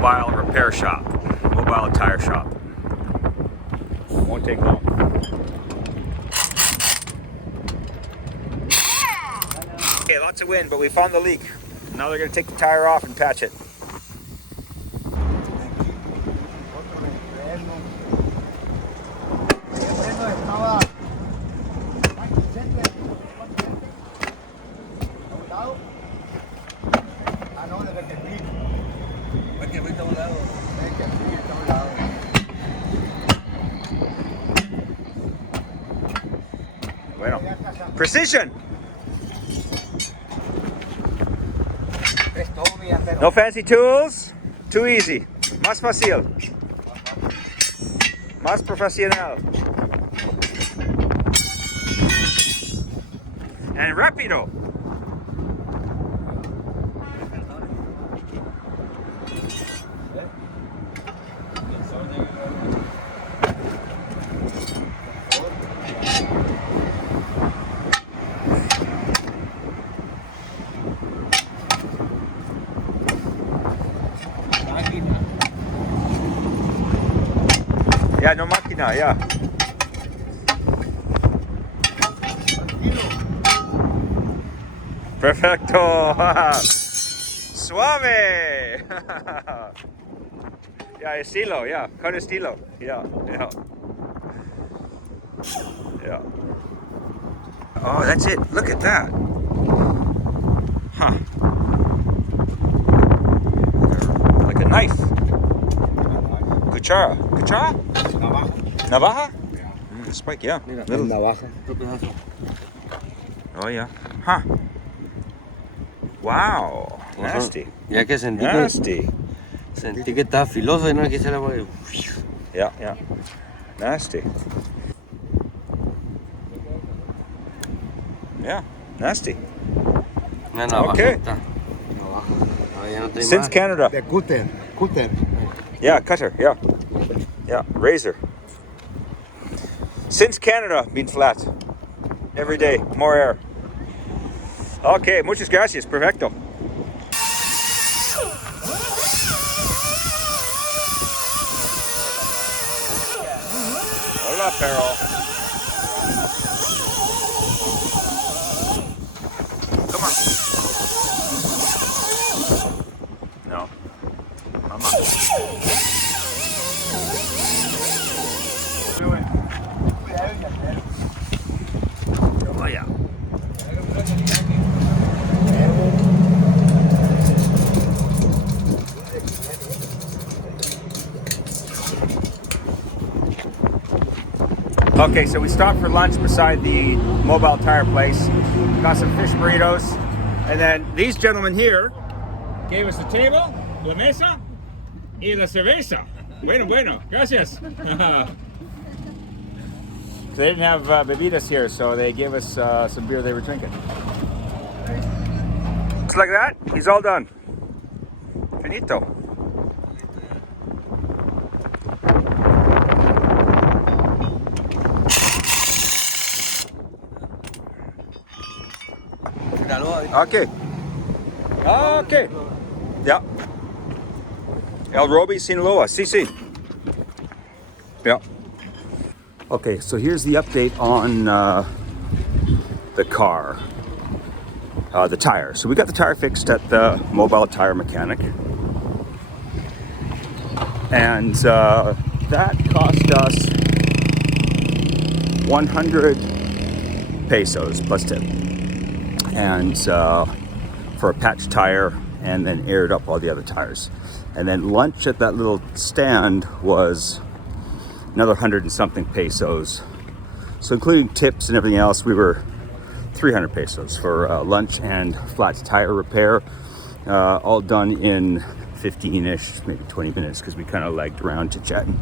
mobile repair shop, mobile tire shop. Won't take long. Okay, lots of wind, but we found the leak. Now they're going to take the tire off and patch it. Bueno. Precision! No fancy tools, too easy. Más fácil. Más profesional. And rápido. Yeah, no máquina, yeah. Perfecto. Suave. Yeah, estilo, yeah. Con estilo. Yeah, yeah. Yeah. Oh, that's it. Look at that. Huh. Like a knife. Cuchara. Cuchara? Navaja? Spike, yeah. Little Navaja. Oh, yeah. Huh. Wow. Nasty. Ya que sentí Nasty. que estaba filoso y no quise la voy. Yeah, yeah. Nasty. Yeah, nasty. Okay. Since Canada. The cutter. Yeah, cutter, yeah. Yeah, razor. Since Canada, been flat. Every day, more air. Okay, muchas gracias, perfecto. Hola, perro. Come on. No. Mama. Oh, yeah. Okay, so we stopped for lunch beside the mobile tire place, got some fish burritos, and then these gentlemen here gave us the table, la mesa, y la cerveza. Bueno, gracias. So they didn't have bebidas here, so they gave us some beer they were drinking. Just like that, he's all done. Finito. Okay. Okay. Yeah. El Roby, Sinaloa. Sí. Yeah. Okay, so here's the update on the car, the tire. So we got the tire fixed at the mobile tire mechanic. And that cost us 100 pesos plus tip. And for a patch tire, and then aired up all the other tires. And then lunch at that little stand was another 100 and something pesos. So including tips and everything else, we were 300 pesos for lunch and flat tire repair, all done in 15-ish, maybe 20 minutes, because we kind of lagged around chit-chatting.